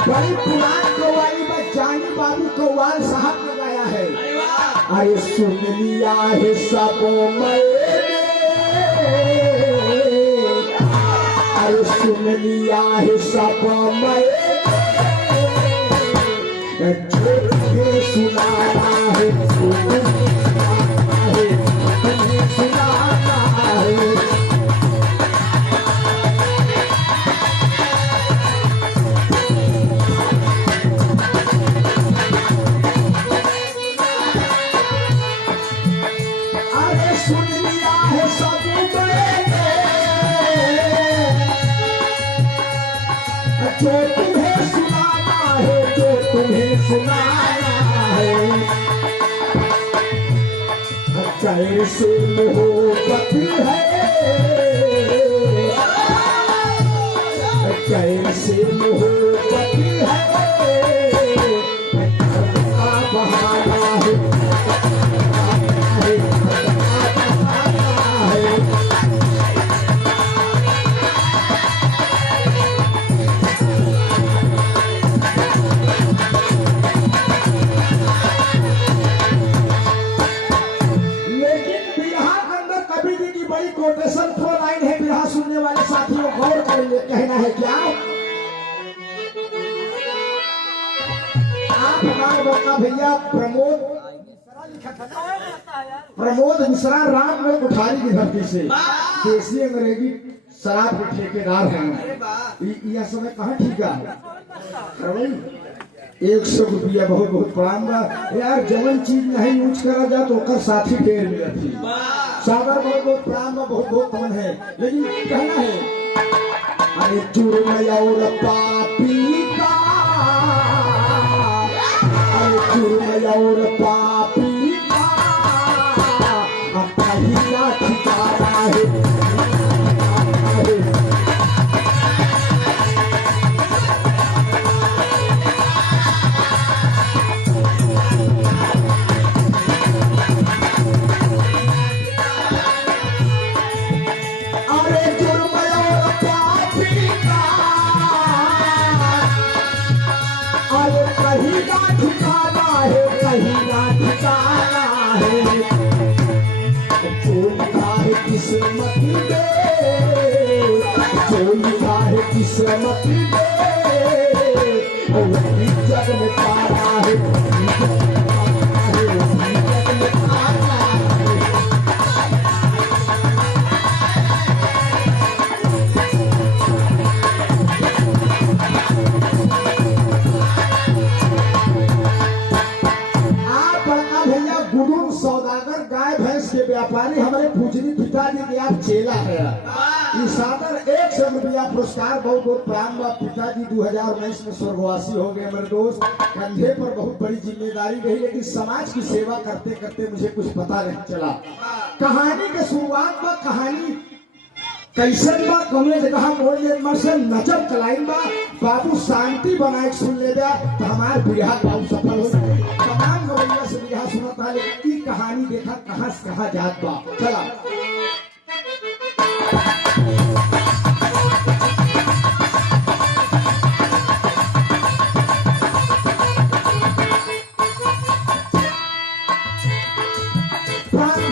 बड़ी पुरान कव्वाली में जानी बाबू कव्वाल साहब ने गाया है। अरे सुन लिया है सब मैंने, अरे सुन लिया है सब मैंने, जो तुम्हें सुनाना है तुम्हें सुनाना है। अरे सुन लिया है सब मैंने, जो तुम्हें सुनाना है, जो तुम्हें सुनाना है। कैसे मोहब्बत है, कैसे मोहब्बत है, का बहाना है, कोटेशन 4 लाइन है। बिरहा सुनने वाले साथियों गौर करेंगे। कहना है क्या, आप हमारे बड़का भैया प्रमोद मिश्रा रामगढ़ कुठारी की धरती से देसी अंग्रेजी शराब के ठेकेदार हैं। यह समय कहाँ ठीका है 100 रुपया बहुत बहुत प्रणाम बा यार। जवन चीज नहीं यूज करा जा तो ओकर साथी ढेर मिलती सागर बहुत बहुत प्रणाम बा, बहुत बहुत मन है। लेकिन कहना है अरे जुर्म और पापी का, अरे जुर्म और पापी का पहला ठिकाना है। किस्मत दे, जो लिखा है किस्मत दे, वही जग में पाना है, जग में पाना है। आप बड़का भैया गुडू सौदागर गाय भैंस के व्यापारी हमारे पूजनी पिताजी के आप चेला है। इस सादर 100 रुपया पुरस्कार बहुत बहुत प्रणाम। पिताजी 2019 में स्वर्गवासी हो गए। मेरे दोस्त कंधे पर बहुत बड़ी जिम्मेदारी रही, लेकिन समाज की सेवा करते करते मुझे कुछ पता नहीं चला। कहानी के शुरुआत में कहानी कैसन बा कौने जगह मोड़ से नजर चलाइन बा बाबू शांति बनाए सुन ले तो हमारे बिरहा बहुत सफल हो जाए। तमाम गवैया से बिरहा सुना था, लेकिन ई कहानी देखा कहाँ से कहाँ जात बा। चला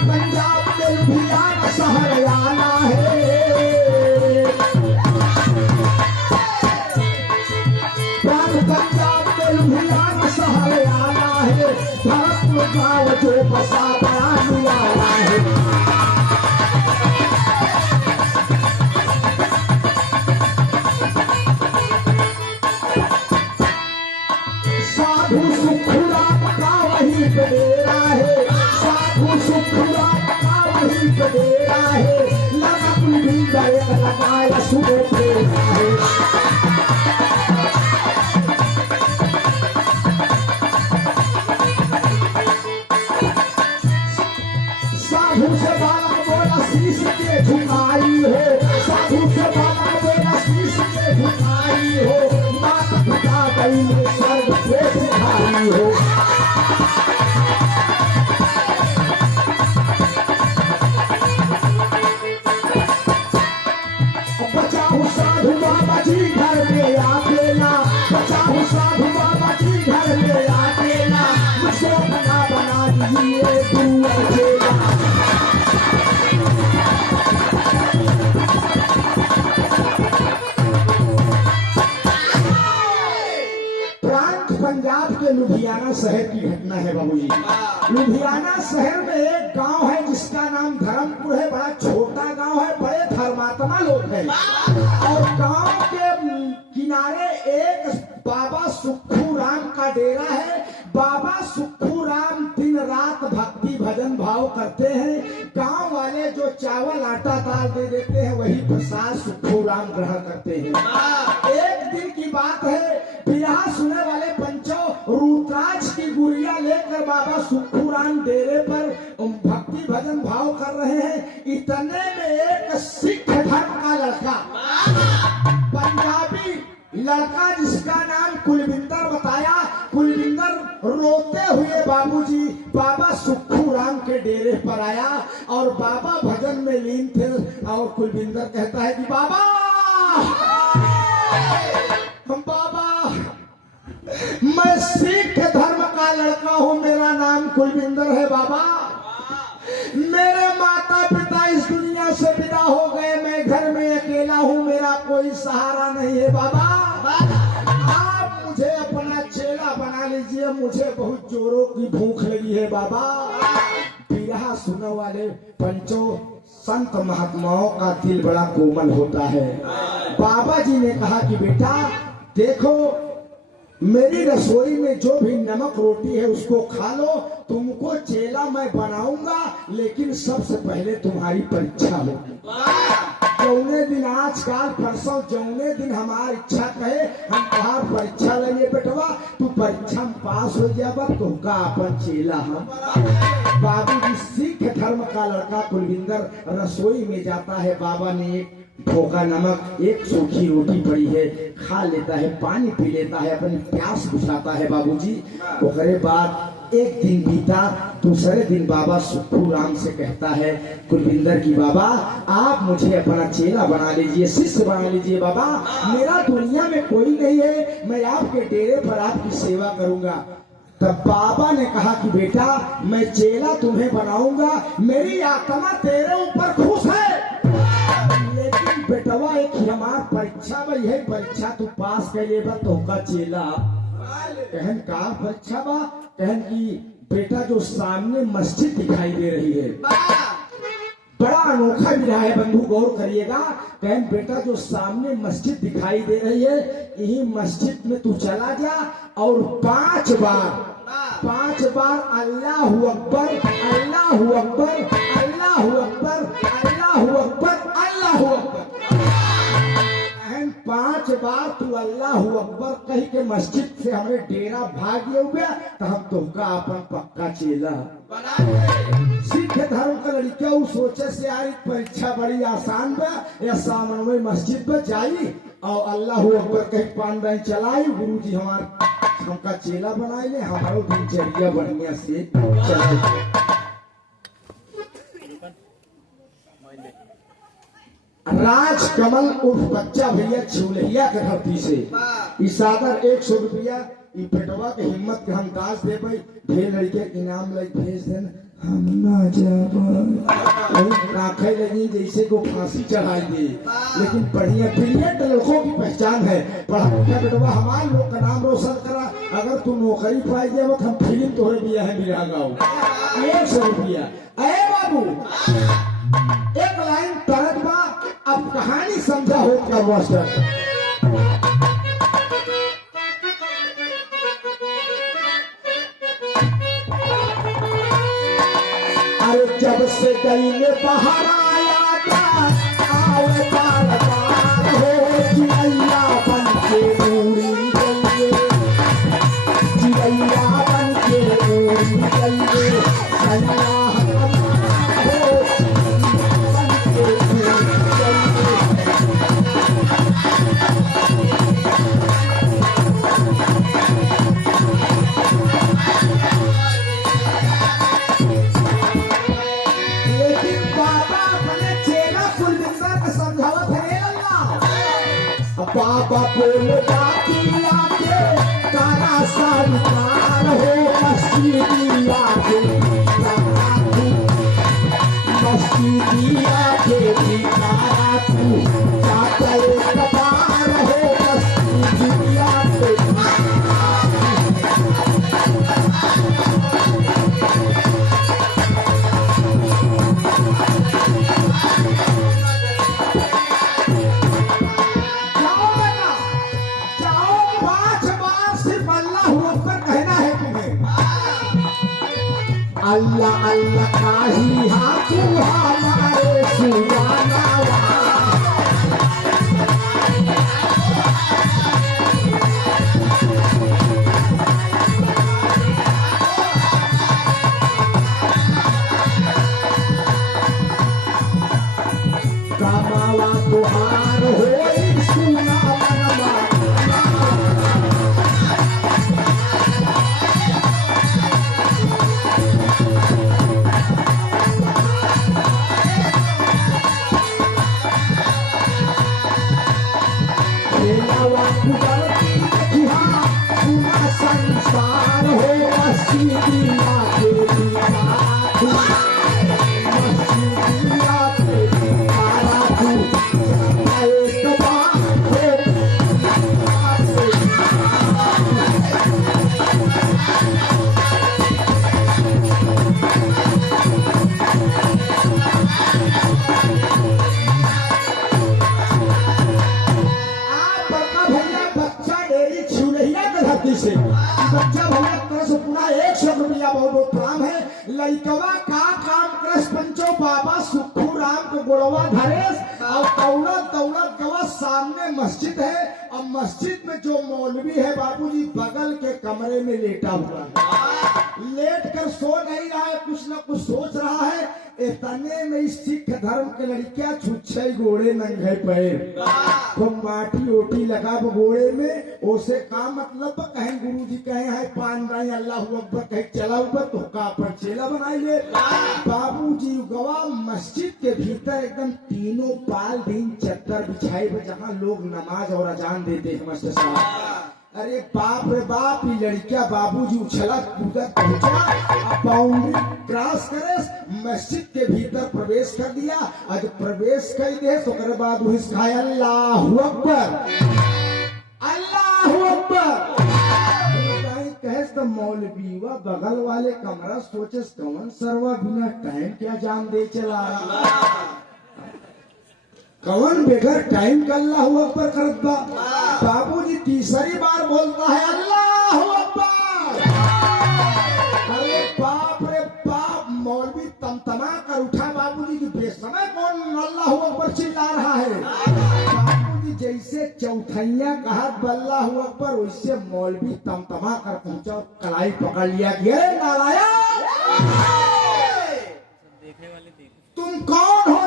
पंजाब में भियाना शहर आना है, पंजाब में भियाना शहर आना है, भरतपुर गाँव जो बसा बड़ा मिलाना है। साधु सुखराम का वही डेरा है, साधु सुखराम का वही डेरा है, लगा भी लगाया सुबह फेरा है। में लुधियाना शहर की घटना है बाबूजी। लुधियाना शहर में एक गांव है जिसका नाम धर्मपुर है। बड़ा छोटा गांव है, बड़े धर्मात्मा लोग हैं। और गांव के किनारे एक बाबा सुक्खू राम का डेरा है। बाबा सुक्खू राम दिन रात भक्ति भजन भाव करते हैं। गांव वाले जो चावल आटा दाल दे देते हैं वही प्रसाद सुक्खू राम ग्रहण करते हैं। एक दिन की बात है, बिरहा सुने वाले पंचों रुद्राक्ष की गुड़िया लेकर बाबा सुक्खू राम डेरे पर भक्ति भजन भाव कर रहे हैं। इतने में एक सिख धर्म का लड़का, पंजाबी लड़का जिसका नाम कुलविंदर बताया, कुलविंदर रोते हुए बाबूजी बाबा सुक्खू राम के डेरे पर आया और बाबा भजन में लीन थे। और कुलविंदर कहता है कि बाबा मैं सिख धर्म का लड़का हूँ, मेरा नाम कुलविंदर है बाबा। मेरे माता पिता इस दुनिया से विदा हो गए, मैं घर में अकेला हूँ, मेरा कोई सहारा नहीं है बाबा। आप मुझे अपना चेला बना लीजिए, मुझे बहुत जोरों की भूख लगी है बाबा। बिरहा सुनने वाले पंचों संत महात्माओं का दिल बड़ा कोमल होता है। बाबा जी ने कहा कि बेटा देखो, मेरी रसोई में जो भी नमक रोटी है उसको खा लो, तुमको चेला मैं बनाऊंगा, लेकिन सबसे पहले तुम्हारी परीक्षा होगी। जौने दिन आजकल परसों जौने दिन हमारी इच्छा कहे हम तुम्हार परीक्षा लगे बेटवा, तू परीक्षा में पास हो जाबा तुमका अपन चेला हम। बाबू जी सिख धर्म का लड़का कुलविंदर रसोई में जाता है। बाबा ने एक ढोका नमक, एक सूखी रोटी पड़ी है, खा लेता है, पानी पी लेता है, अपनी प्यास बुझाता है बाबूजी। उसके बाद एक दिन बीता, दूसरे दिन बाबा सुक्खू राम से कहता है कुलविंदर की बाबा आप मुझे अपना चेला बना लीजिए, शिष्य बना लीजिए बाबा। मेरा दुनिया में कोई नहीं है, मैं आपके डेरे पर आपकी सेवा करूंगा। तब बाबा ने कहा कि बेटा मैं चेला तुम्हें बनाऊंगा, मेरी आत्मा तेरे ऊपर खुश है, लेकिन बेटवा एक हमार परीक्षा में यही परीक्षा तू पास कर लेबा तो का चेला। कहन का परीक्षा बा? कहन की बेटा जो सामने मस्जिद दिखाई दे रही है, बड़ा अनोखा विधा है बंधु, गौर करिएगा। कहन बेटा जो सामने मस्जिद दिखाई दे रही है, यही मस्जिद में तू चला जा और 5 बार अल्लाहू अकबर अल्लाहू अकबर अल्लाहू अकबर अल्लाहू अकबर अल्लाहू अकबर 5 बार तू अल्लाहू अकबर कही के मस्जिद से हमारे डेरा भाग गया तो हम तुमका अपन पक्का चेला सिख धर्म का लड़का सोचे से यार परीक्षा बड़ी आसान बा, या सामने मस्जिद में जाई और अल्लाहू अकबर कही 5 दिन चलाई, गुरु जी हमका चेला बनाए ले, हमारो दिनचर्या बढ़िया से चले। राजकमल उर्फ बच्चा भैया छिउलहिया के धरती से इस सादर 100 रुपया ई पेटवा के हिम्मत के हम दास देबै, ढेर लड़के इनाम लग भेज देन, हम ना जाबा राखे लगी जैसे को फांसी चढ़ाई दे। लेकिन बढ़िया ब्रिलियंट लोगों की पहचान है, पढ़ा लिखा बेटवा हमारे लोग का नाम रोशन करा। अगर तू नौकरी पाई जाए तो हम फिल्म तोड़े दिया है बिरहा गाँव 100 रुपया। अरे बाबू एक लाइन तरत बा, अब कहानी समझा हो क्या मास्टर। अरे जब से गई में बाहर आया था आवे बार बार हो, चिड़ैया बन के उड़ी गई, चिड़ैया बन के उड़ी गई, लेकिन बाबा अपने चेला कुलविंदर के समझावत है अल्लाह अल्लाह काही हाथ हमारे सुजाना कमावा तुहार होई सुना मनवा खेलावा कुदरती देखिहा पूरा संसार हो मसीदिया के दीवार मसीदिया के से बच्चा भैया तरह से पूरा 100 रुपया बहुत बहुत प्रणाम है। लइकवा का काम करस पंचो बाबा सुखू राम को गोड़वा धरेस और दौड़त दौड़त गवा सामने मस्जिद है और मस्जिद में जो मौलवी है बाबूजी बगल के कमरे में लेटा हुआ है। लेट कर सो नहीं रहा है, कुछ न कुछ सोच रहा है। इतने में इस सिख धर्म के लड़कियां छुच्छे घोड़े नंगे पैर तो माटी ओटी लगा घोड़े में ओसे का मतलब कहीं गुरु जी कहे है पान रहे अल्लाह अकबर कहीं चला ऊपर तो का पर चेला बनाई ले। बाबूजी गवा मस्जिद के भीतर एकदम तीनों पाल दिन चद्दर बिछाई जहाँ लोग नमाज और अजान देते हैं मस्त साहब। अरे बाप रे बाप ये लड़किया बाबूजी उछलत कूदत पहुंचा बाउंड्री क्रॉस करे मस्जिद के भीतर प्रवेश कर दिया। आज प्रवेश कर दे तो करे बाद अल्लाहू अकबर अल्लाहू अकबर कहेस तो मौलवी व बगल वाले कमरा सोचस कौन सरवा बिना टाइम क्या जान दे चला कौन बेगर टाइम का अल्लाहू अकबर करत बा। बाबूजी तीसरी बार बोलता है अल्लाहू अकबर। अरे बाप रे बाप मौलवी तमतमा कर उठा बाबूजी की बेसमय कौन अल्लाहू अकबर चिल्ला रहा है। बाबूजी जैसे चौथैया कहा अल्लाहू अकबर वैसे मौलवी तमतमा कर पहुंचा कलाई पकड़ लिया गया तुम कौन हो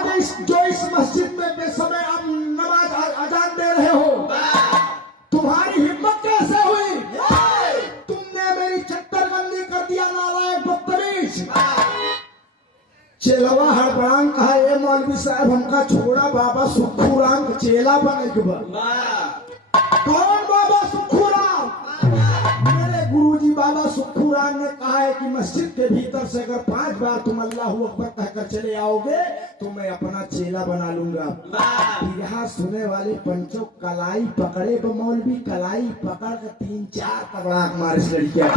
जो इस मस्जिद में बेसमय अब नमाज अजान दे रहे हो। तुम्हारी हिम्मत कैसे हुई, तुमने मेरी चक्करबंदी कर दिया नालायक बदतमीज। चेलवा हड़बड़ान कहा ये मौलवी साहब हमका छोड़ा बाबा सुखू राम का चेला बने के कौन बाबा सुखू राम। मेरे गुरुजी बाबा सुखू राम ने कहा है कि मस्जिद के भीतर से अगर 5 बार तुम अल्लाहू अकबर कहकर चले आओगे तो मैं अपना चेला बना लूंगा। यहाँ सुने वाले पंचों कलाई पकड़े तो मौलवी कलाई पकड़ कर 3-4 तबड़ाक मारे इस लड़किया।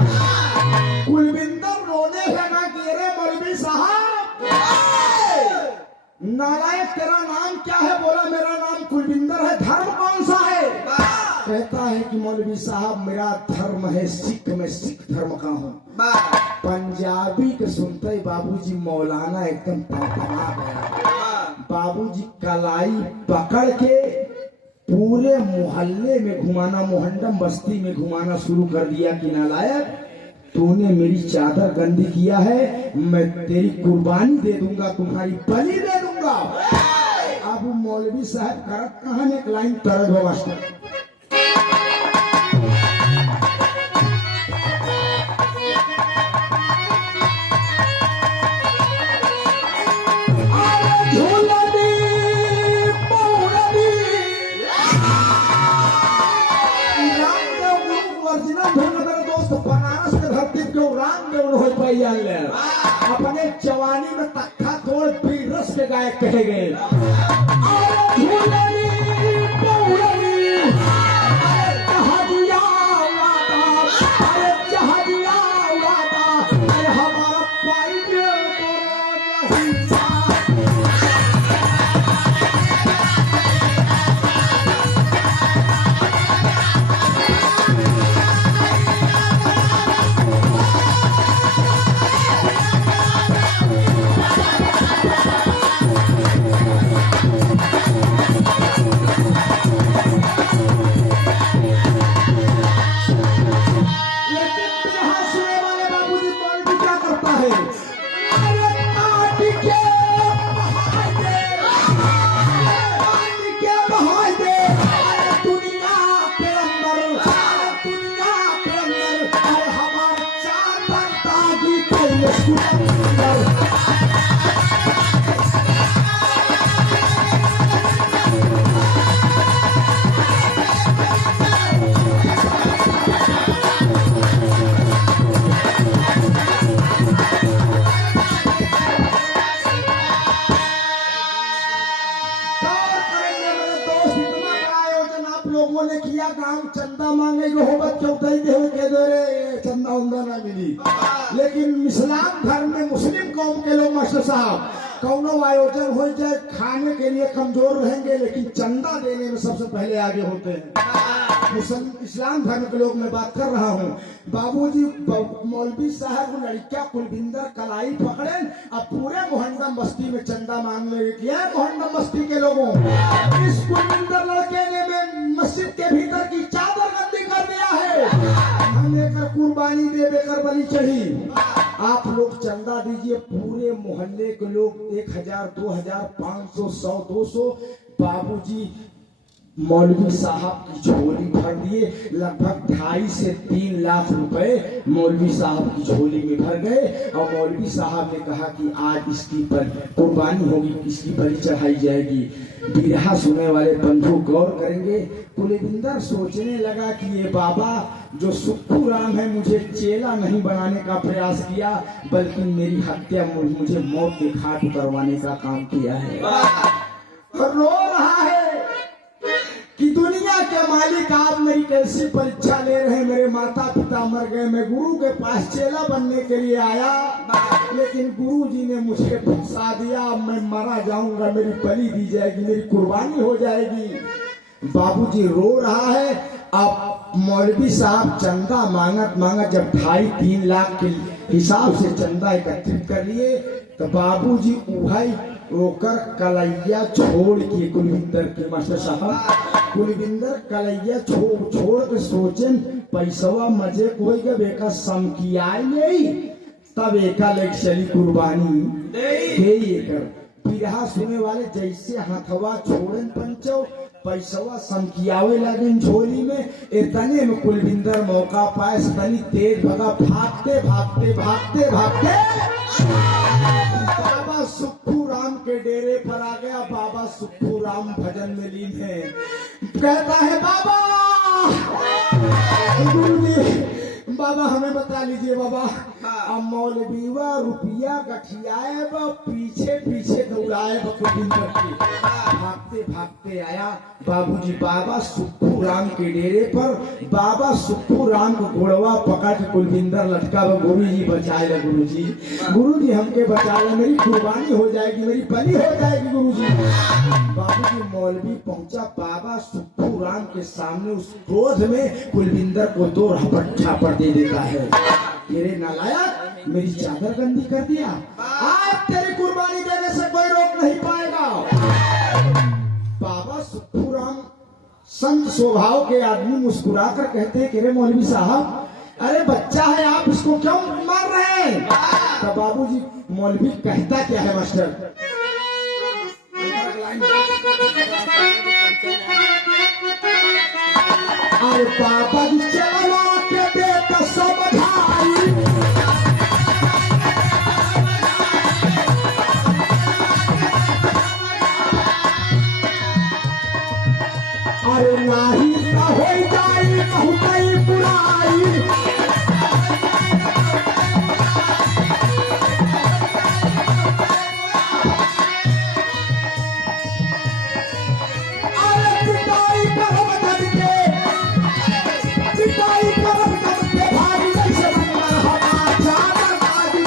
कुलविंदर रोने लगा कि अरे मौलवी साहब नालायक तेरा नाम क्या है। बोला मेरा नाम कुलविंदर है। धर्म कौन सा है। कहता है कि मौलवी साहब मेरा धर्म है सिख, मैं सिख धर्म का हूँ। पंजाबी के सुनते ही बाबूजी मौलाना एकदम तड़पड़ा गया। बाबूजी कलाई पकड़ के पूरे मोहल्ले में घुमाना, मोहंडम बस्ती में घुमाना शुरू कर दिया कि नालायक तूने मेरी चादर गंदी किया है, मैं तेरी कुर्बानी दे दूंगा, तुम्हारी बलि दे दूंगा। अब मौलवी साहब करत कहां एक लाइन तरज हो मास्टर। अपने जवानी में तख्ता तोड़ पी रस के गायक कहे गए। ये स्कूटर लोगों ने किया काम, चंदा मांगे होबत चौथाई देवे के दे चंदा उंदा ना मिली। लेकिन इस्लाम धर्म में मुस्लिम कौम के लोग मास्टर साहब कौनो आयोजन हो जाए खाने के लिए कमजोर रहेंगे, लेकिन चंदा देने में सबसे पहले आगे होते हैं। मुस्लिम इस्लाम धर्म के लोग मैं बात कर रहा हूँ। बाबूजी मौलवी साहब लड़का कुलविंदर कलाई पकड़े अब पूरे मोहम्मद बस्ती में चंदा मांगने किया। मोहम्मद बस्ती के लोगों इस कुलविंदर लड़के ने मस्जिद के भीतर की चादर गंदी कर दिया है, हम एक कुर्बानी दे बेकर बलि चढ़ी। आप लोग चंदा दीजिए, पूरे मोहल्ले के लोग 1000 2000 500 100 200 बाबूजी मौलवी साहब की झोली भर दिए। लगभग 2.5 से 3 लाख रुपए मौलवी साहब की झोली में भर गए और मौलवी साहब ने कहा कि आज इसकी पर कुर्बानी होगी, इसकी बलि चढ़ाई जाएगी। बिरहा सुनने वाले बंधु गौर करेंगे। कुलविंदर सोचने लगा कि ये बाबा जो सुक्खू राम है मुझे चेला नहीं बनाने का प्रयास किया, बल्कि मेरी हत्या मुझे मौत के घाट उतरवाने का काम किया है। और रो रहा है कि दुनिया के मालिक आप मेरी कैसी परीक्षा ले रहे हैं। मेरे माता पिता मर गए, मैं गुरु के पास चेला बनने के लिए आया, लेकिन गुरु जी ने मुझे फंसा दिया। मैं मारा जाऊंगा, मेरी बलि दी जाएगी, मेरी कुर्बानी हो जाएगी। बाबूजी रो रहा है। अब मौलवी साहब चंदा मांगत जब 2.5-3 लाख के हिसाब से चंदा एकत्रित कर लिए तो बाबूजी उहाई रोकर कलैया छोड़ के कुलविंदर के मास्टर साहब कुलविंदर कलैया छोड़ के सोचन पैसवा मजे कोई के बेका सम किया यही तब एका लेक चली कुर्बानी दे एकर। बिरहा सुने वाले जैसे हथवा छोड़न पंचो पैसवा समकियावे लगन झोली में, इतने में कुलविंदर मौका पाए तनी तेज भगा, भागते भागते भागते भागते बाबा सुक्खू राम के डेरे पर आ गया। बाबा सुक्खू राम भजन में लीन है, कहता है बाबा गुरुजी बाबा हमें बता लीजिए बाबा। अब मौलवीवा रुपया गठियाए पीछे पीछे दौड़ाए कुलविंदर के, भागते भागते आया बाबूजी बाबा सुक्खू राम के डेरे पर। बाबा सुक्खू राम को घोड़वा पकड़ के कुलविंदर लटका वो गुरुजी बचाए, गुरुजी हमके बचाए, मेरी कुर्बानी हो जाएगी, मेरी बलि हो जाएगी गुरुजी। बाबूजी मौलवी पहुंचा, बाबा सुक्खू राम के सामने उस क्रोध में कुलविंदर को 2 रपट दे देता है। तेरे नालायक मेरी चादर गंदी कर दिया, आज तेरी कुर्बानी देने से कोई रोक नहीं पाएगा। बाबा सुक्खू राम संत स्वभाव के आदमी मुस्कुराकर कहते हैं कि रे मौलवी साहब अरे बच्चा है आप इसको क्यों मार रहे हैं। तो बाबूजी मौलवी कहता क्या है मास्टर, अरे पापा जी चला के बेटा सब भाई, अरे नाही हो जाई बहुतई बुराई, अरे पिटाई करो बदल के भाई से बनना हमारा चादर आदि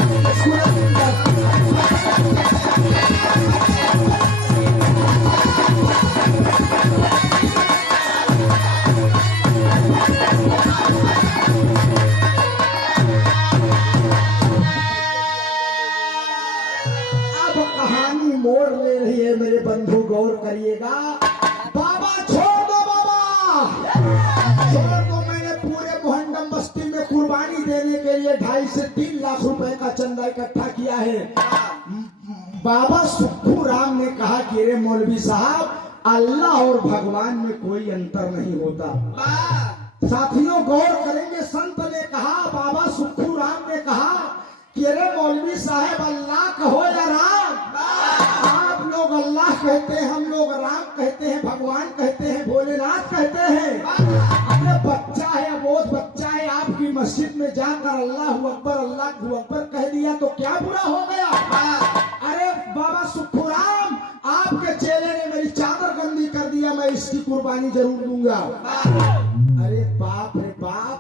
कहानी मोड़ ले रही है मेरे बंधु, गौर करिएगा। बाबा छोड़ दो, बाबा छोड़ दो। मैंने पूरे मोहम्मद बस्ती में कुर्बानी देने के लिए 2.5 से 3 लाख रुपए का चंदा इकट्ठा किया है। बाबा सुक्खू राम ने कहा कि रे मौलवी साहब अल्लाह और भगवान में कोई अंतर नहीं होता। साथियों गौर करेंगे, संत ने कहा, बाबा सुक्खू राम ने कहा कि रे मौलवी मस्जिद में जाकर अल्लाह अकबर कह दिया तो क्या बुरा हो गया? अरे बाबा सुखुराम, आपके चेले ने मेरी चादर गंदी कर दिया, मैं इसकी कुर्बानी जरूर दूंगा। अरे बाप रे बाप,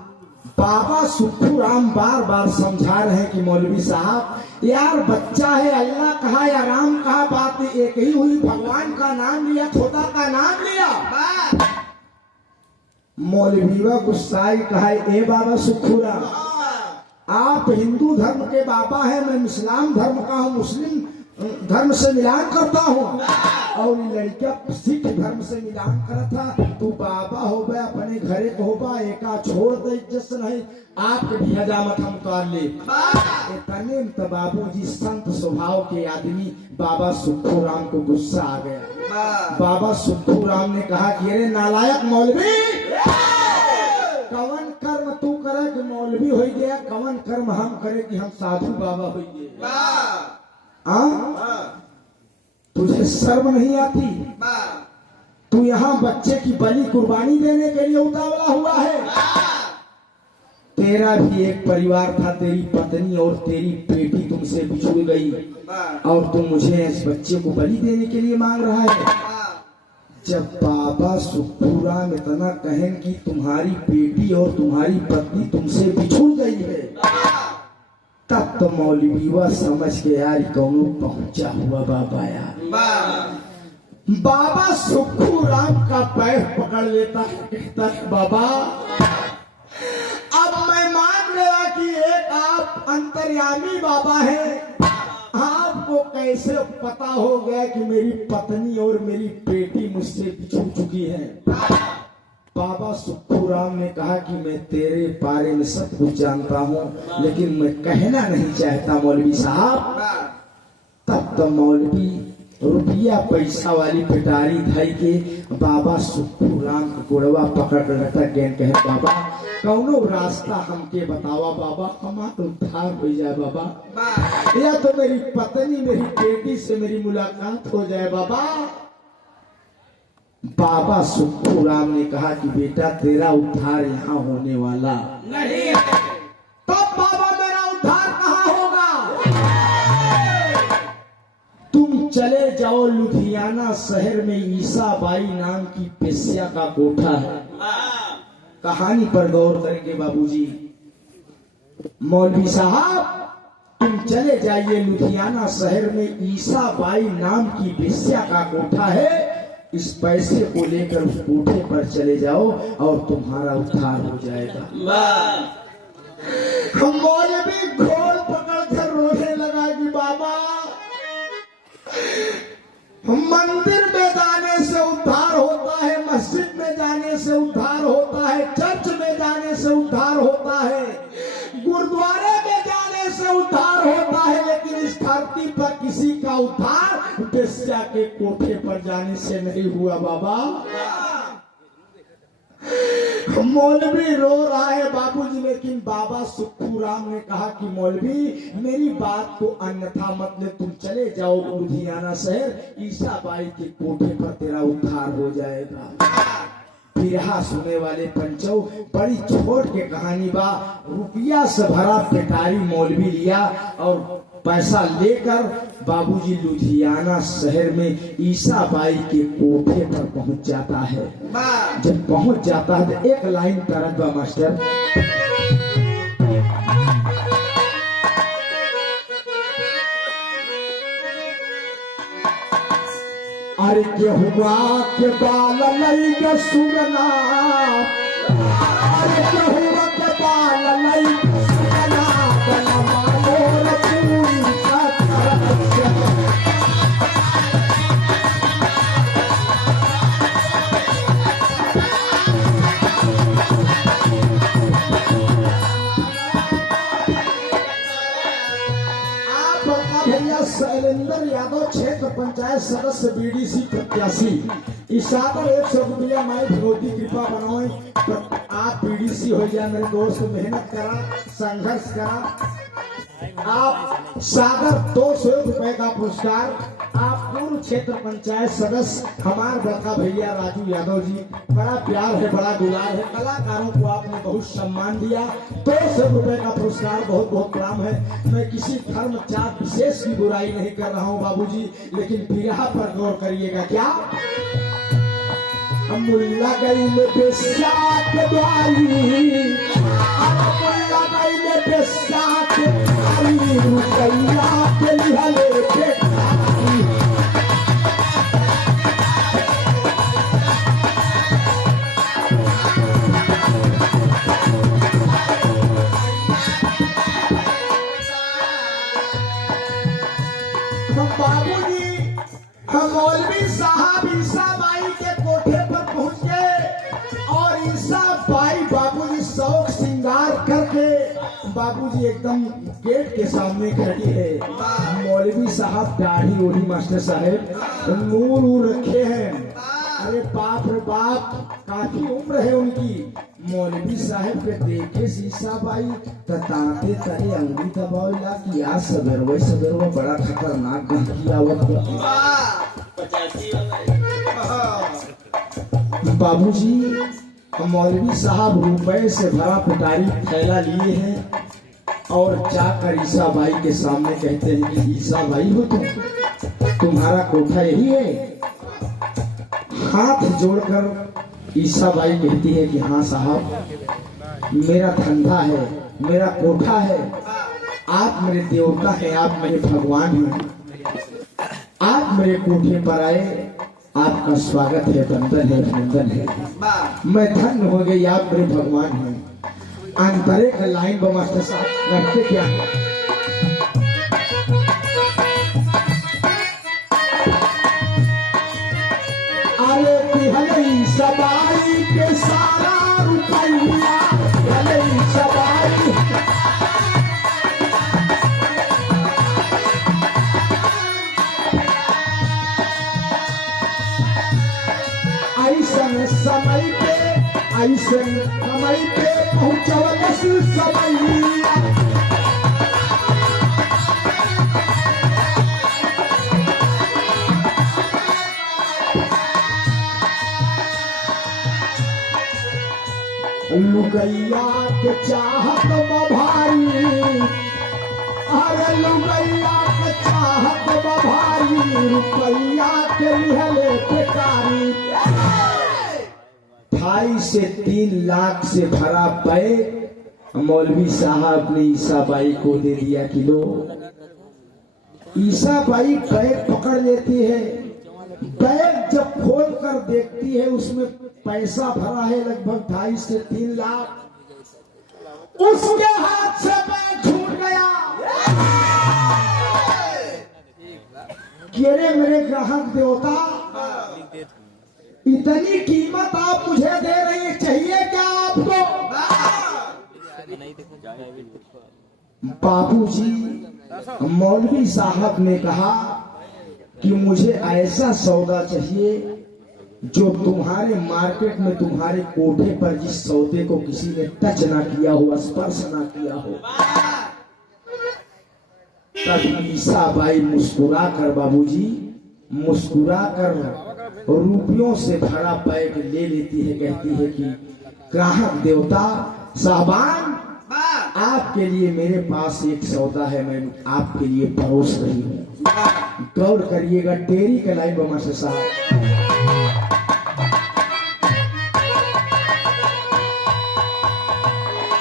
बाबा सुखुराम बार बार समझा रहे हैं कि मौलवी साहब यार बच्चा है, अल्लाह कहा या राम कहा, बात एक ही हुई, भगवान का नाम लिया, खुदा का नाम लिया। मौलवीवा गुस्साई कहा, ए बाबा सुखुराम, आप हिंदू धर्म के बाबा हैं, मैं इस्लाम धर्म का हूँ, मुस्लिम धर्म से मिलान करता हूँ, और लड़का सिख धर्म से मिलान करा था। तू बाबा हो गया, अपने घरे को होगा, एका छोड़ दे, इज्जत से नहीं, आपके भी हजामत हम उतार ले। इतने तो बाबूजी संत स्वभाव के आदमी बाबा सुखुराम को गुस्सा आ गया। बाबा सुखुराम ने कहा कि अरे नालायक मौलवी, कवन कर्म तू करे कि मौलवी हो गया, कवन कर्म हम करे कि हम साधु बाबा हो गए। तुझे शर्म नहीं आती? तू यहाँ बच्चे की बलि कुर्बानी देने के लिए उतावला हुआ है। तेरा भी एक परिवार था, तेरी पत्नी और तेरी बेटी तुमसे बिछुड़ गई, और तुम मुझे इस बच्चे को बलि देने के लिए मांग रहा है। जब बाबा सुखुराम इतना कहें कि तुम्हारी बेटी और तुम्हारी पत्नी तुमसे बिछुड़ गई है, तब तो मौलवीवा समझ के यार कौन पहुंचा हुआ बाबा यार। बाबा सुखुराम का पैर पकड़ लेता है, कहता है बाबा अब मैं मान गया कि एक आप अंतर्यामी बाबा हैं। आपको कैसे पता हो गया कि मेरी पत्नी और मेरी बेटी मुझसे बिछुड़ चुकी है? बाबा सुखुराम ने कहा कि मैं तेरे बारे में सब कुछ जानता हूँ, लेकिन मैं कहना नहीं चाहता मौलवी साहब। तब तो मौलवी रुपया पैसा वाली पिटारी धाई के बाबा सुखुराम को गोड़वा पकड़ लेता, कहे बाबा कौनो रास्ता हमके बतावा बाबा, हमारा उद्धार हो जाए बाबा, या तो मेरी पत्नी मेरी बेटी से मेरी मुलाकात हो जाए बाबा। बाबा सुखुराम ने कहा कि बेटा तेरा उद्धार यहाँ होने वाला नहीं है। तब बाबा मेरा उद्धार कहाँ होगा? तुम चले जाओ लुधियाना शहर में ईसा बाई नाम की पेश्या का कोठा है। कहानी पर गौर करेंगे बाबूजी। मौलवी साहब तुम चले जाइए लुधियाना शहर में ईसा बाई नाम की पेश्या का कोठा है, इस पैसे को लेकर उस कोठे पर चले जाओ और तुम्हारा उद्धार हो जाएगा। मौलवी घोल पकड़कर रोने लगा कि बाबा मंदिर में जाने से उद्धार होता है, मस्जिद में जाने से उद्धार होता है, चर्च में जाने से उद्धार होता है, गुरुद्वारे में जाने से उद्धार होता है, लेकिन इस धरती पर किसी का उद्धार बेश्या के कोठे पर जाने से नहीं हुआ बाबा। मौलवी रो रहा है बाबूजी, लेकिन बाबा सुखुराम ने कहा कि मौलवी मेरी बात को अन्यथा मत ले, तुम चले जाओ लुधियाना शहर, ईसा बाई के कोठे पर तेरा उद्धार हो जाएगा। बिरहा सुने वाले पंचो बड़ी छोट के कहानी बा। रुपया से भरा पेटारी मौलवी लिया और पैसा लेकर बाबूजी लुधियाना शहर में ईसा बाई के कोठे पर पहुंच जाता है। जब पहुंच जाता है तो एक लाइन तरफ बा मास्टर, अरे गेहुआ के बाल लई के सुगना, अरे गेहुआ के बाल लई के सुगना, शैलेंद्र यादव क्षेत्र पंचायत सदस्य बीडीसी प्रत्याशी। इशाकर 100 रुपया मैं विनोदी कृपा बनाए, आप बीडीसी हो जाए मेरे दोस्त, मेहनत करा, संघर्ष करा। आप सागर 200 रुपए का पुरस्कार आप पूर्व शाहपुर क्षेत्र पंचायत सदस्य हमारे बड़का भैया राजू यादव जी, बड़ा प्यार है, बड़ा दुलार है, कलाकारों को आपने बहुत सम्मान दिया। 200 रुपए का पुरस्कार, बहुत बहुत प्रणाम है। मैं किसी धर्म जात विशेष की बुराई नहीं कर रहा हूँ बाबूजी, लेकिन बिरहा पर गौर करिएगा। क्या मुल्ला गई में बेसात वाली, मुल्ला गई में बेसात वाली, रुपैया के लिहले बेकारी। बाबूजी मौलवी साहब ईसा बाई के कोठे पर पहुंच गए और ईसा बाई बाबूजी शौक श्रृंगार करके बाबूजी एकदम गेट के सामने खड़ी है। मौलवी साहब दाढ़ी ओढ़ी मास्टर साहब नूर रखे हैं। अरे बाप रे बाप, काफी उम्र है उनकी। मौलवी साहब के देखे शीशा बाई ताते तरे अंगली दबावेला कि आज सवेरवा सवेरवा बड़ा खतरनाक गहकी आवत। बाबूजी मौलवी साहब रुपए से भरा पिटारी थैला लिए हैं और जाकर ईसा बाई के सामने कहते हैं कि ईसा बाई हो तुम्हारा कोठा यही है। हाथ जोड़कर ईसा बाई कहती है कि हाँ साहब, मेरा धंधा है, मेरा कोठा है, आप मेरे देवता हैं, आप मेरे भगवान हैं, आप मेरे कोठे पर आए, आपका स्वागत है, बंधन है, अभिनंदन है, मैं धन्य हो गई, आप मेरे भगवान हैं। अंतरे का लाइन ब मास्टर साहब रखते क्या है? अरे हलई सबाई के सारा रुपैया, हलई सबाई ऐसन समय पे, ऐसन समय पे पहुंचल समैया। लुगैया के चाहत बभारी, अरे लुगैया के चाहत बभारी, रुपैया के लिहले बेकारी। 2.5 से 3 लाख से भरा बैग मौलवी साहब ने ईसा बाई को दे दिया कि लो। ईसा बाई बैग पकड़ लेती है। बैग जब खोल कर देखती है उसमें पैसा भरा है लगभग 2.5 से 3 लाख। उसके हाथ से बैग छूट गया। गिरे मेरे ग्राहक देवता, इतनी कीमत आप मुझे दे रही है, चाहिए क्या आपको? बाबूजी मौलवी साहब ने कहा कि मुझे ऐसा सौदा चाहिए जो तुम्हारे मार्केट में, तुम्हारे कोठे पर जिस सौदे को किसी ने टच ना किया हो, स्पर्श ना किया हो। तब ईसा बाई मुस्कुरा कर, बाबूजी मुस्कुरा कर रुपयों से भरा बैग ले लेती है। कहती है कि ग्राहक देवता साहबान, आपके लिए मेरे पास एक सौदा है, मैं आपके लिए परोस रही हूँ। गौर करिएगा, टेरी के लाइन बमा से साहब।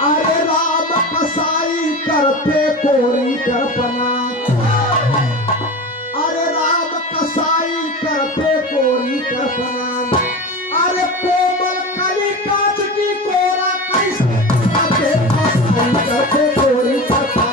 अरे राम कसाई कर पे कोरी करपना, अरे राम कसाई कर पे कोरी करपना, अरे कोमल कली कांच की कोरा कैसे कर पे कोरी करपना।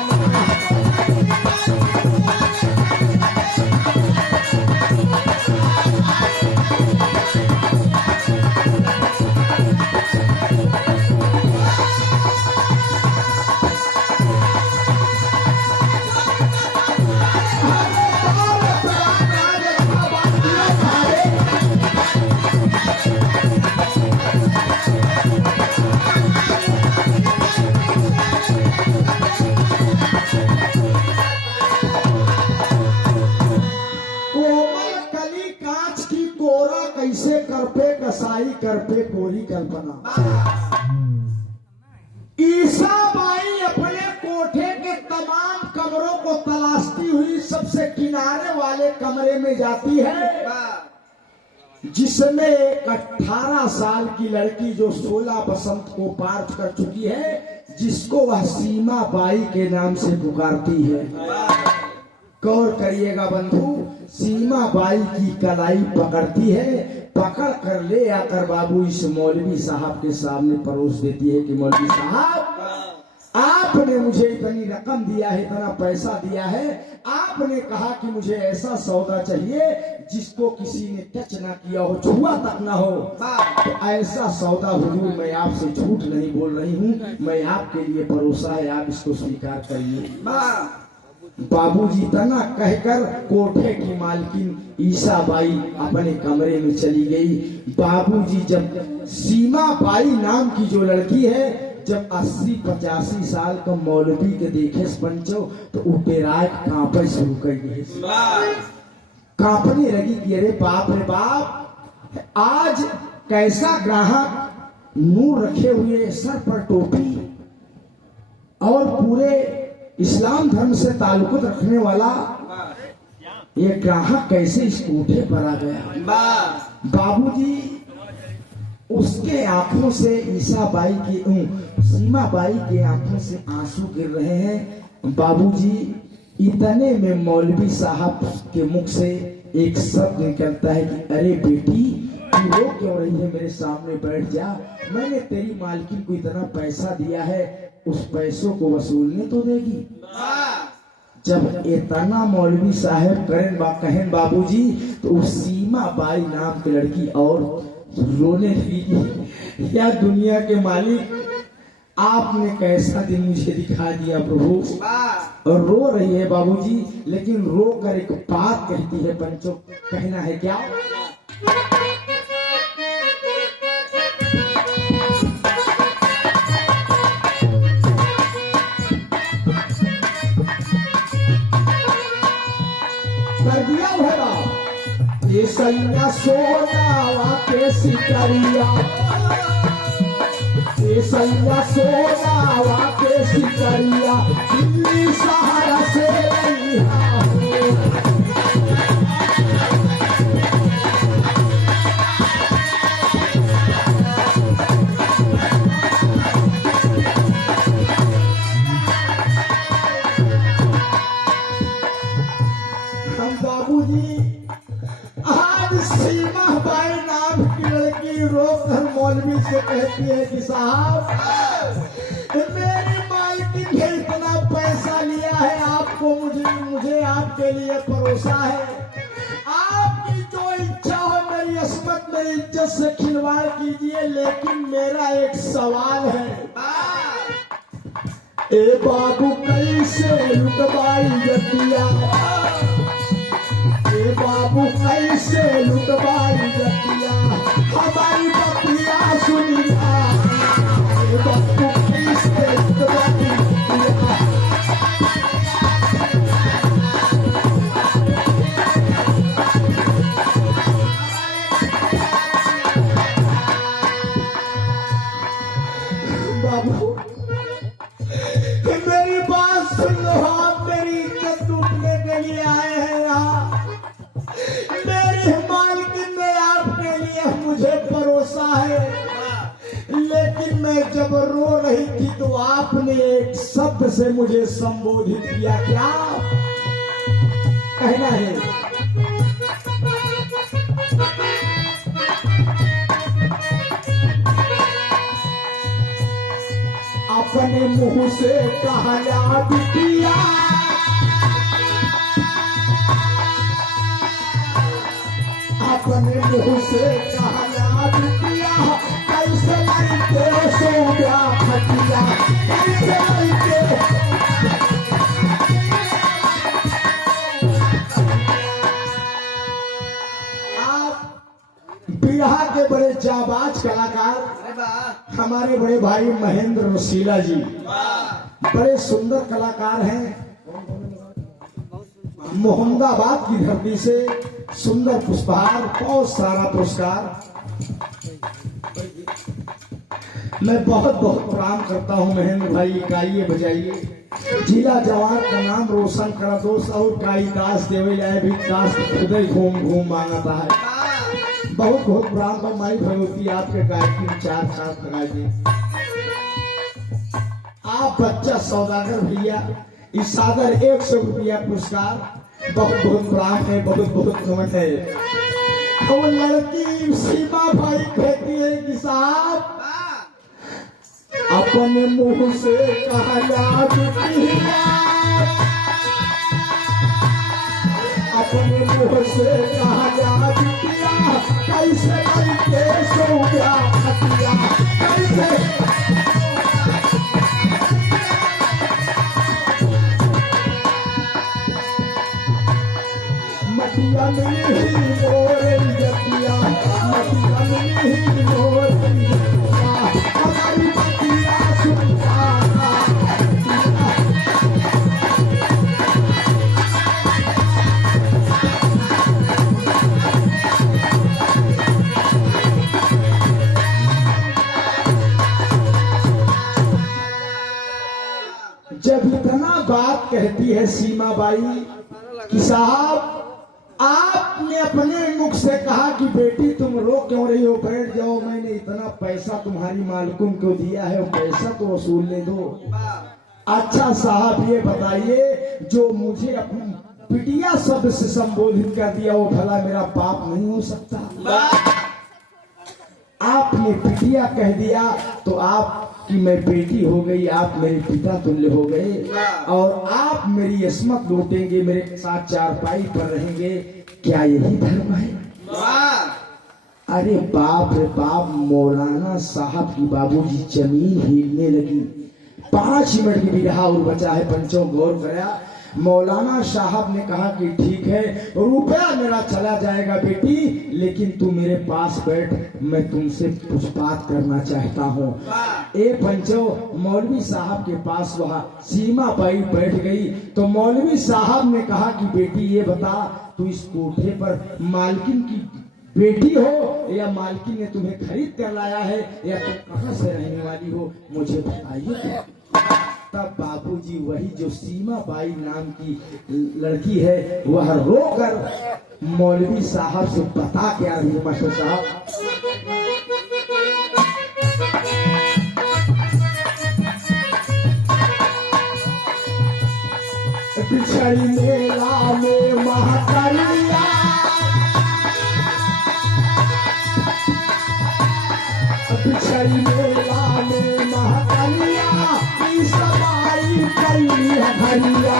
कर पे कोरी कल्पना। ईसा बाई अपने कोठे के तमाम कमरों को तलाशती हुई सबसे किनारे वाले कमरे में जाती है, जिसमें एक 18 साल की लड़की जो 16 बसंत को पार कर चुकी है, जिसको वह सीमा बाई के नाम से पुकारती है। गौर करिएगा बंधु, सीमा बाई की कलाई पकड़ती है, पकड़ कर ले आकर बाबू इस मौलवी साहब के सामने परोस देती है कि मौलवी साहब, आपने मुझे इतनी रकम दिया है, इतना पैसा दिया है, आपने कहा कि मुझे ऐसा सौदा चाहिए जिसको किसी ने टच ना किया हो, छुआ तक ना हो। तो ऐसा सौदा हुजूर मैं आपसे झूठ नहीं बोल रही हूँ, मैं आपके लिए परोसा है, आप इसको स्वीकार करिए। बाबूजी तना कहकर कोठे की मालकिन ईसा बाई अपने कमरे में चली गई। बाबूजी जब सीमा बाई नाम की जो लड़की है, जब 80-85 साल का मौलवी के देखे पंचो तो उठेराज कांपे शुरू कर दिए, कांपने लगी कि अरे बाप रे बाप, आज कैसा ग्राहक मुंह रखे हुए, सर पर टोपी और पूरे इस्लाम धर्म से ताल्लुक रखने वाला ये ग्राहक कैसे इस कोठे पर आ गया। बाबूजी उसके आंखों से ईसा बाई की सीमा बाई के आंखों से आंसू गिर रहे हैं। बाबूजी इतने में मौलवी साहब के मुख से एक शब्द निकलता है कि अरे बेटी, तू रो क्यों रही है, मेरे सामने बैठ जा, मैंने तेरी मालकिन को इतना पैसा दिया है, उस पैसों को वसूलने तो देगी। जब इतना मौलवी साहब कहें बाबूजी, तो उस सीमा बाई नाम की लड़की और रोने लगी। या दुनिया के मालिक, आपने कैसा दिन मुझे दिखा दिया प्रभु। और रो रही है बाबूजी, लेकिन रो कर एक बात कहती है पंचो, कहना है क्या? कर दिया भला ये सैया सोनावा के सिकरिया, ये सैया सोनावा के सिकरिया, दिल्ली सहारा से लिया सीमा बाई नाम की लड़की रोकर मौलवी से कहती है कि साहब, मेरी मालकिन ने इतना पैसा लिया है, आपको मुझे आपके लिए परोसा है, आपकी जो इच्छा हो मेरी अस्मत मेरी इज्जत से खिलवाड़ कीजिए, लेकिन मेरा एक सवाल है। ए बाबू कैसे लुटवाई जतिया, बाबू कैसे लुटवाई जतिया, हमारी बतिया सुनिया, बाबू कैसे लुटवाई जतिया। बाबू मेरी बात सुन लो, आप मेरी इज्जत लूटने के लिए आए हैं यहाँ। मेरी मालकिन ने आपके लिए मुझे परोसा है, लेकिन मैं जब रो रही थी तो आपने एक शब्द से मुझे संबोधित किया, क्या कहना है? अपने मुंह से कहला बिटिया, अपने मुंह से कहला बिटिया, कैसे लड़के सोया खटिया, कैसे लड़के। आप बिरहा के बड़े जाबाज कलाकार हमारे बड़े भाई महेंद्र रसीला जी बड़े सुंदर कलाकार हैं। मोहम्मदाबाद की धरती से सुंदर पुष्पहार, बहुत सारा पुरस्कार। मैं बहुत बहुत प्रणाम करता हूँ महेंद्र भाई, गाइए बजाइए, जिला जवार का नाम रोशन करा दोस्त, और कालिदास देवे जाए भी दास खुदे घूम घूम मांगता है। बहुत बहुत प्रणाम बा माई भगवती आपके गायकी चार चार लगा दी। आप बच्चा सौदागर भैया इस सादर 100 रुपया पुरस्कार, बहुत बहुत प्रणाम है, बहुत बहुत नमन है। और लड़की सीमा भाई कहती है कि साहब अपने मुंह से कहा याद अपने मुंह से कहा याद किया, कैसे करके सो गया हटिया, कैसे मटिया नहीं मोरे जतिया, मटिया नहीं मोरे जतिया, हमारी मटिया सुनता जब इतना बात कहती है सीमा बाई कि साहब आपने अपने मुख से कहा कि बेटी तुम रो क्यों रही हो, बैठ जाओ, मैंने इतना पैसा तुम्हारी मालकुन को दिया है, वो पैसा तो वसूल ले दो। अच्छा साहब ये बताइए, जो मुझे अपनी बिटिया शब्द से संबोधित कर दिया वो भला मेरा बाप नहीं हो सकता? आपने बिटिया कह दिया तो आपकी मैं बेटी हो गई, आप मेरे पिता तुल्य हो गए, और आप मेरी अस्मत लूटेंगे, मेरे साथ चारपाई पर रहेंगे, क्या यही धर्म है? अरे बाप रे बाप, मौलाना साहब की बाबूजी जमीन हिलने लगी। 5 मिनट की भी रहा और बचा है, पंचों गौर कराया। मौलाना साहब ने कहा कि ठीक है, रुपया मेरा चला जाएगा बेटी, लेकिन तू मेरे पास बैठ, मैं तुमसे कुछ बात करना चाहता हूँ। ए पंचो, मौलवी साहब के पास वहाँ सीमा बाई बैठ गई तो मौलवी साहब ने कहा कि बेटी ये बता, तू इस कोठे पर मालकिन की बेटी हो या मालकिन ने तुम्हें खरीद कर लाया है, या तुम कहाँ से रहने वाली हो, मुझे बताइए। तब बाबूजी वही जो सीमा बाई नाम की लड़की है वह रोकर मौलवी साहब से बता के आ रही है, मास्टर साहब पिछड़ी मेला में महाकालिया, पिछड़ी मेला में महाकालिया, सवाई कई भरिया,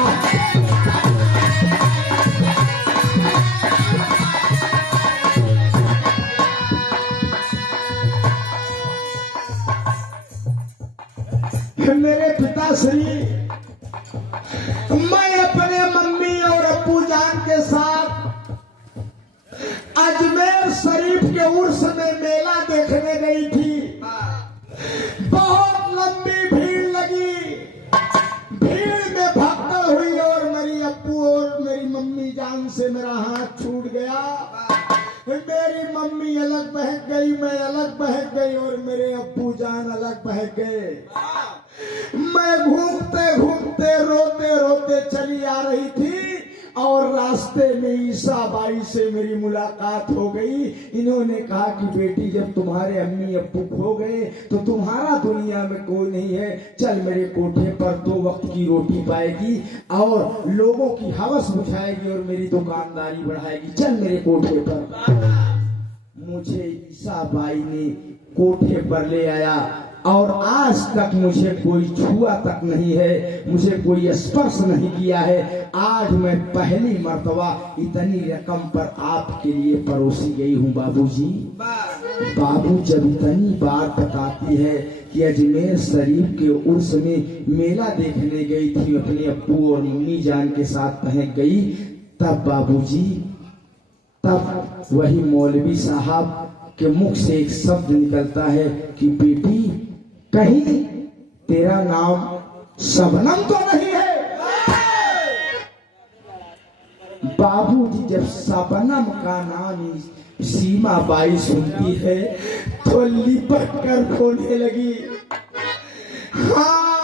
मेरे पिताश्री, मैं अपने मम्मी और अब्बू जान के साथ अजमेर शरीफ के उर्स में मेला देखने गई थी। बहुत लंबी भीड़ लगी, भीड़ में भगदड़ हुई और मेरी अब्बू और मेरी मम्मी जान से मेरा हाथ छूट गया। मेरी मम्मी अलग बहक गई, मैं अलग बहक गई और मेरे अब्बू जान अलग बहक गए। मैं घूमते घूमते रोते रोते चली आ रही थी और रास्ते में ईसा बाई से मेरी मुलाकात हो गई। इन्होंने कहा कि बेटी जब तुम्हारे अम्मी अब्बू खो गए तो तुम्हारा दुनिया में कोई नहीं है, चल मेरे कोठे पर 2 वक्त की रोटी पाएगी और लोगों की हवस बुझाएगी और मेरी दुकानदारी बढ़ाएगी, चल मेरे कोठे पर। मुझे ईसा बाई ने कोठे पर ले आया और आज तक मुझे कोई छुआ तक नहीं है, मुझे कोई स्पर्श नहीं किया है। आज मैं पहली मर्तबा इतनी रकम पर आपके लिए परोसी गई हूँ बाबूजी। बाबू जब इतनी बात बताती है कि अजमेर शरीफ के उर्स में मेला देखने गई थी, अपने अब्बू और मम्मी जान के साथ पहुंच गई, तब बाबूजी, तब वही मौलवी साहब के मुख से एक शब्द निकलता है कि बेटी कहीं तेरा नाम शबनम तो नहीं है? बाबूजी जब शबनम का नाम सीमा बाई सुनती है तो लिपट कर रोने लगी। हाँ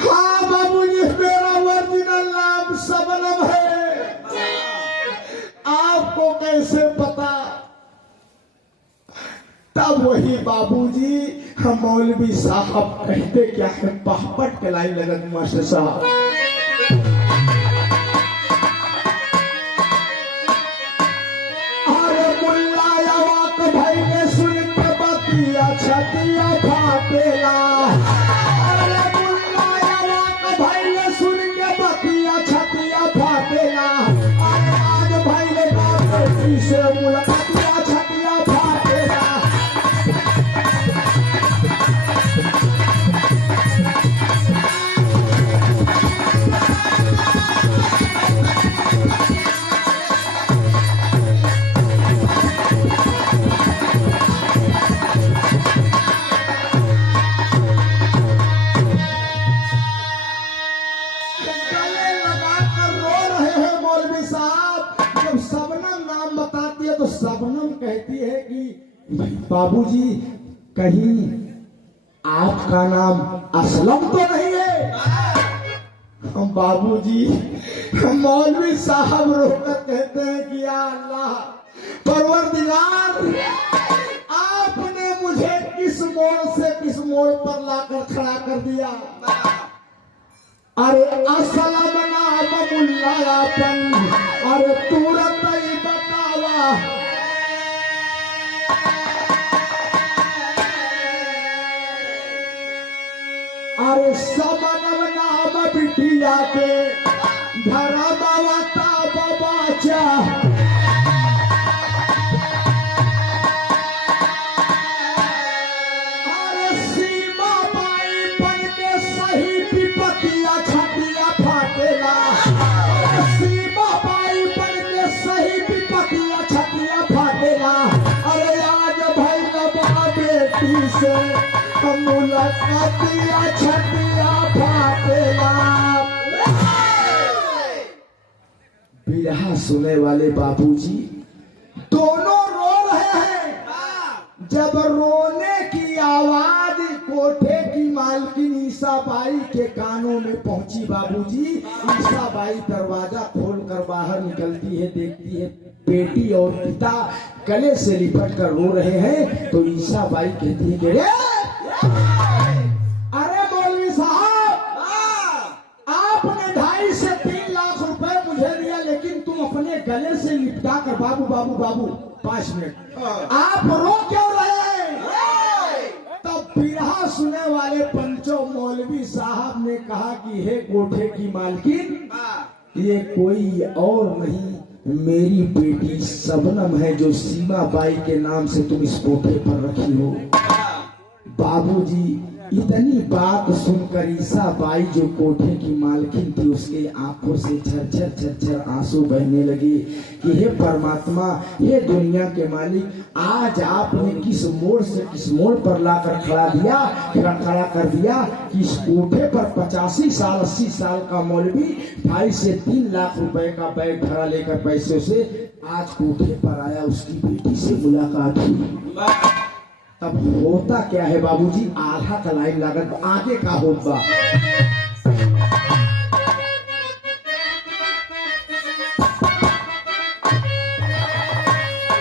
हाँ बाबूजी, मेरा ओरिजिनल नाम शबनम है, आपको कैसे पता? तब वही बाबूजी हम मौलवी साहब कहते क्या है, पहपट के लाई लगन मास्टर साहब। अरे मुल्ला अवाक भाई ने सुन के बतिया छतिया फाटेला। अरे मुल्ला अवाक भाई ने सुन के बतिया छतिया फाटेला। अरे आज भाई ने बात से मुलाकातिया छतिया फाटेला। तो शबनम कहती है कि बाबूजी कहीं आपका नाम असलम तो नहीं है? हम बाबूजी मौलवी साहब रोकर कहते हैं कि या अल्लाह परवरदिगार, आपने मुझे किस मोड़ से किस मोड़ पर लाकर खड़ा कर दिया। अरे असलम नाम मुल्लापन, अरे तुरंत ही बतावा। अरे शबनम नाम बिटिया के धरा बाबा बाबाचा। अरे सीमा बाई बन के सही विपतिया छतिया फाटेला। सीमा बाई बन के सही विपतिया छतिया फाटेला। अरे आज भाई नबा बेटी से मुलाकातिया छतिया फाटेला। बिरहा सुने वाले बाबूजी दोनों रो रहे हैं। जब रोने की आवाज कोठे की मालकिन ईसाबाई के कानों में पहुंची बाबूजी, ईसाबाई दरवाजा खोलकर बाहर निकलती है, देखती है बेटी और पिता गले से लिपट कर रो रहे हैं। तो ईसाबाई कहती है कि अरे मौलवी साहब, आपने 2.5 से 3 लाख रुपए मुझे दिया, लेकिन तुम अपने गले से लिपटा कर बाबू बाबू बाबू 5 मिनट आप रो क्यों रहे हैं? तब बिरहा सुने वाले पंचो मौलवी साहब ने कहा कि हे कोठे की मालकिन, ये कोई और नहीं, मेरी बेटी शबनम है जो सीमा बाई के नाम से तुम इस कोठे पर रखी हो। बाबूजी इतनी बात सुनकर ईसा बाई जो कोठे की मालकिन थी, उसके आंखों से झरझर झरझर आंसू बहने लगे कि हे परमात्मा, हे दुनिया के मालिक, आज आपने किस मोड़ से किस मोड़ पर लाकर खड़ा कर दिया कि इस कोठे पर 85 साल 80 साल का मौलवी 2.5 से 3 लाख रुपए का बैग भरा लेकर पैसे से आज कोठे पर आया, उसकी बेटी से मुलाकात हुई। तब होता क्या है बाबूजी, आधा का लाइन लागत आगे का होगा।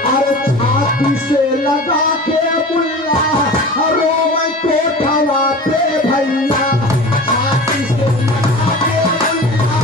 अरे छाती से लगा के मुल्ला रोवे कोठवा पे भैया, छाती से लगा के मुल्ला।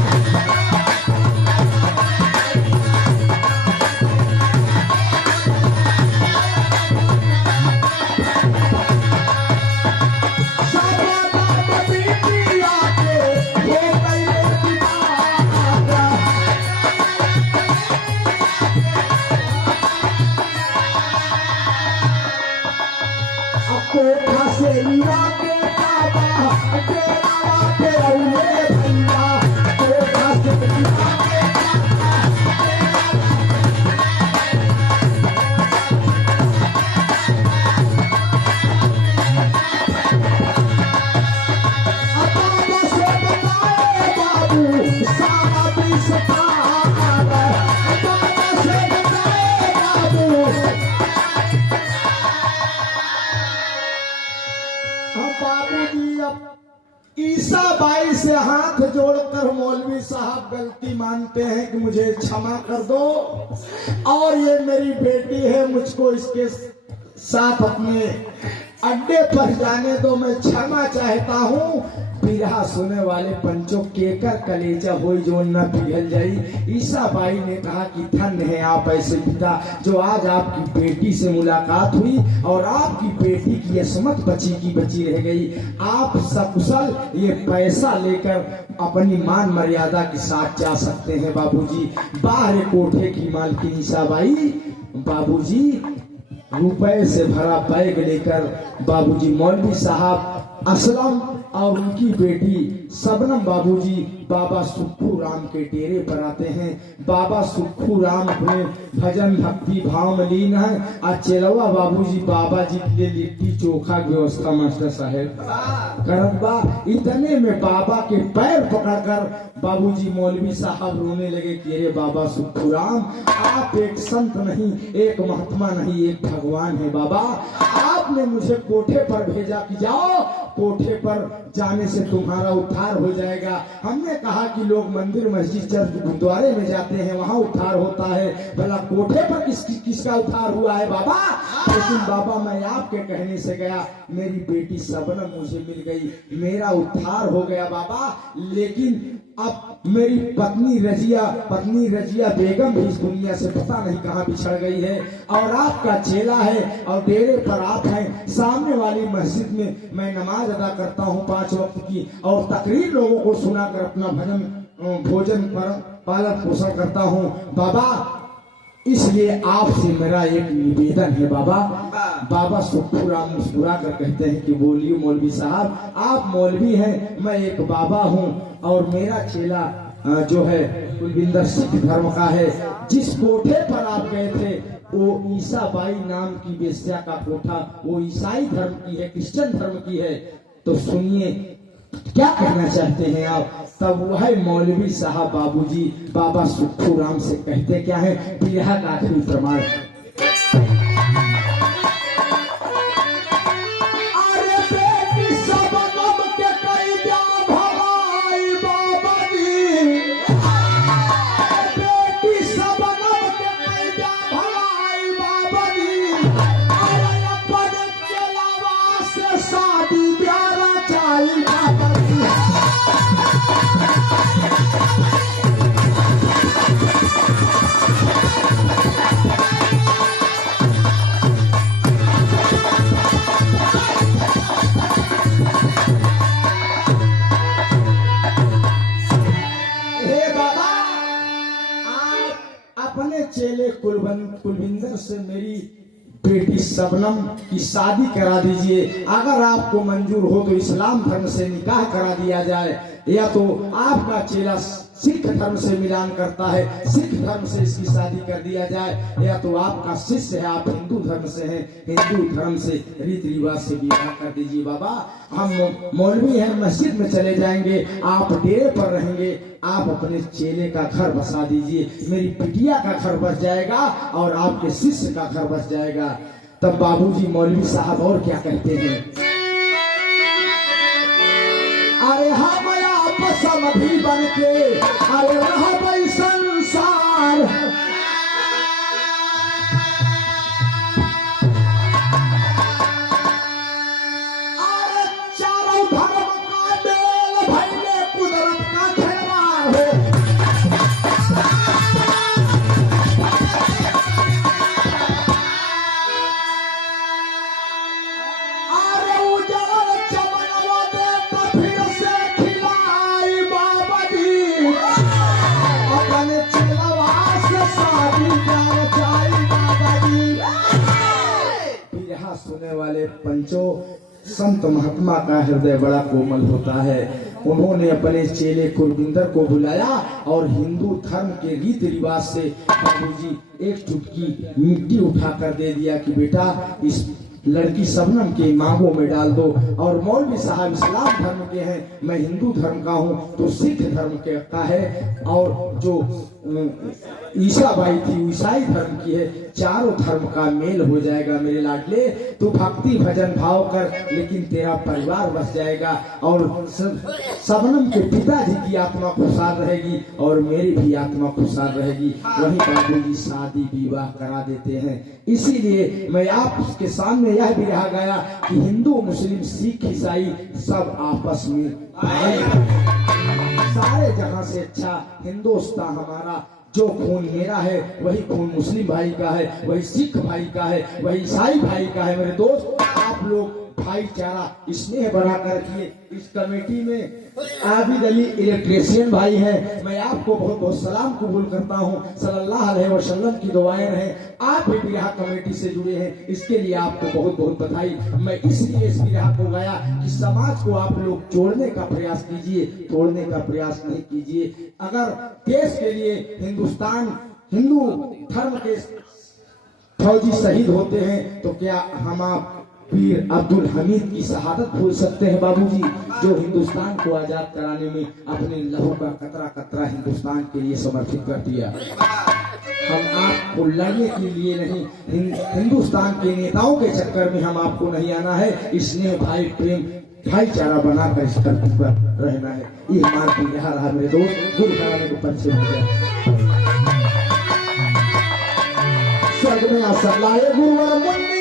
ईसा बाई से हाथ जोड़कर मौलवी साहब गलती मानते हैं कि मुझे क्षमा कर दो, और ये मेरी बेटी है, मुझको इसके साथ अपने अड्डे पर जाने दो, मैं क्षमा चाहता हूँ। बिरहा सुने वाले पंचों केकर कलेजा होई जो न पिघल जाई। ईसा बाई ने कहा कि धन्य है आप ऐसे पिता जो आज आपकी बेटी से मुलाकात हुई और आपकी बेटी की असमत बची की बची रह गई। आप सकुशल ये पैसा लेकर अपनी मान मर्यादा के साथ जा सकते हैं बाबूजी। बाहर कोठे की मालकिन ईसा बाई बाबूजी रुपए से भरा बैग लेकर बाबूजी मौलवी साहब असलम और उनकी बेटी सबनम बाबूजी बाबा सुक्खू राम के डेरे पर आते हैं। बाबा सुक्खू राम अपने भजन भक्ति भाव में लीन है। चेलवा बाबूजी बाबा जी के लिए लिट्टी चोखा की व्यवस्था मास्टर साहेब करबा। इतने में बाबा के पैर पकड़कर बाबूजी मौलवी साहब रोने लगे कि अरे बाबा सुक्खू राम, आप एक संत नहीं, एक महात्मा नहीं, एक भगवान है बाबा। आपने मुझे कोठे पर भेजा कि जाओ, कोठे पर जाने से तुम्हारा उद्धार हो जाएगा। हमने कहा कि लोग मंदिर मस्जिद चर्च गुरुद्वारे में जाते हैं, वहाँ उद्धार होता है, भला कोठे पर किसका उद्धार हुआ है बाबा? लेकिन बाबा मैं आपके कहने से गया, मेरी बेटी सबनम मुझे मिल गई, मेरा उद्धार हो गया बाबा। लेकिन अब मेरी पत्नी रजिया बेगम भी इस दुनिया से पता नहीं कहाँ बिछड़ गई है, और आपका चेला है और डेरे पर आप हैं। सामने वाली मस्जिद में मैं नमाज अदा करता हूँ 5 वक्त की, और तकरीर लोगों को सुनाकर अपना भोजन पर पालन पोषण करता हूँ बाबा। इसलिए आपसे मेरा एक निवेदन है बाबा। बाबा सुक्खू राम मुस्कुरा कर कहते हैं कि बोलिए मौलवी साहब, आप मौलवी हैं, मैं एक बाबा हूँ, और मेरा चेला जो है कुलविंदर सिख धर्म का है। जिस कोठे पर आप गए थे वो ईसा बाई नाम की वेश्या का कोठा, वो ईसाई धर्म की है, क्रिश्चियन धर्म की है। तो सुनिए क्या कहना चाहते हैं आप? तब वह मौलवी साहब बाबूजी बाबा सुक्खू राम से कहते क्या है, बिरहा का आखिरी प्रमाण। चेले कुलविंदर से मेरी बेटी सबनम की शादी करा दीजिए। अगर आपको मंजूर हो तो इस्लाम धर्म से निकाह करा दिया जाए, या तो आपका चेला सिख धर्म से मिलान करता है, सिख धर्म से इसकी शादी कर दिया जाए, या तो आपका शिष्य है, आप हिंदू धर्म से हैं, हिंदू धर्म से रीति रिवाज से विवाह कर दीजिए बाबा। हम मौलवी हैं, मस्जिद में चले जाएंगे, आप डेरे पर रहेंगे, आप अपने चेले का घर बसा दीजिए, मेरी बिटिया का घर बस जाएगा और आपके शिष्य का घर बस जाएगा। तब बाबूजी मौलवी साहब और क्या कहते हैं, अरे हम समधी बन के अरे रह संसार, अरे चारों धर्म का मेल भइले कुदरत का खिलवाड़ हो। अरे उजड़ चमनवा दे तो फिर से सुने वाले पंचों, संत महात्मा का हृदय बड़ा कोमल होता है। उन्होंने अपने चेले कुलविंदर को बुलाया और हिंदू धर्म के रीति रिवाज से बाबूजी एक चुटकी मिट्टी उठाकर दे दिया कि बेटा इस लड़की सबनम के मांगों में डाल दो। और मौलवी साहब इस्लाम धर्म के हैं, मैं हिंदू धर्म का हूँ, तो सिख धर्म का है, और जो ईसा बाई थी ईसाई धर्म की है। चारों धर्म का मेल हो जाएगा मेरे लाडले। तू भक्ति भजन भाव कर, लेकिन तेरा परिवार बस जाएगा और सबनम के पिताजी की आत्मा खुशहाल रहेगी और मेरी भी आत्मा खुशहाल रहेगी। वही बाबूजी शादी विवाह करा देते हैं। इसीलिए मैं आपके सामने यह भी रहा गया कि हिंदू मुस्लिम सिख ईसाई सब आपस में भाई, सारे जहां से अच्छा हिंदुस्तान हमारा। जो खून मेरा है वही खून मुस्लिम भाई का है, वही सिख भाई का है, वही ईसाई भाई का है। मेरे दोस्त, आप लोग भाईचारा स्नेह बढ़ाकर रखिए। इस कमेटी में आबिद अली इलेक्ट्रिशियन भाई है, मैं आपको बहुत बहुत सलाम कबूल करता हूँ। सल्लल्लाहु अलैहि वसल्लम की दुआएं रहें। आप भी बिरहा कमेटी से जुड़े हैं, इसके लिए आपको बहुत बहुत बधाई। मैं इसलिए इस बिरहा को गाया कि समाज को आप लोग जोड़ने का प्रयास कीजिए, तोड़ने का प्रयास नहीं कीजिए। अगर देश के लिए हिंदुस्तान हिंदू धर्म के फौजी शहीद होते हैं तो क्या हम आप वीर अब्दुल हमीद की शहादत भूल सकते हैं बाबूजी, जो हिंदुस्तान को आजाद कराने में अपने लहू का कतरा कतरा हिंदुस्तान के लिए समर्पित कर दिया। हम आपको लड़ने के लिए नहीं, हिंदुस्तान के नेताओं के चक्कर में हम आपको नहीं आना है। इसलिए भाई प्रेम भाईचारा बनाकर इस धरती पर रहना है। ये हमारा यहाँ रहा मेरे दोस्त। गुरु घराने को परिचय हो गया। स्वर्ग में आसन लाए गुरुवर मुन्नी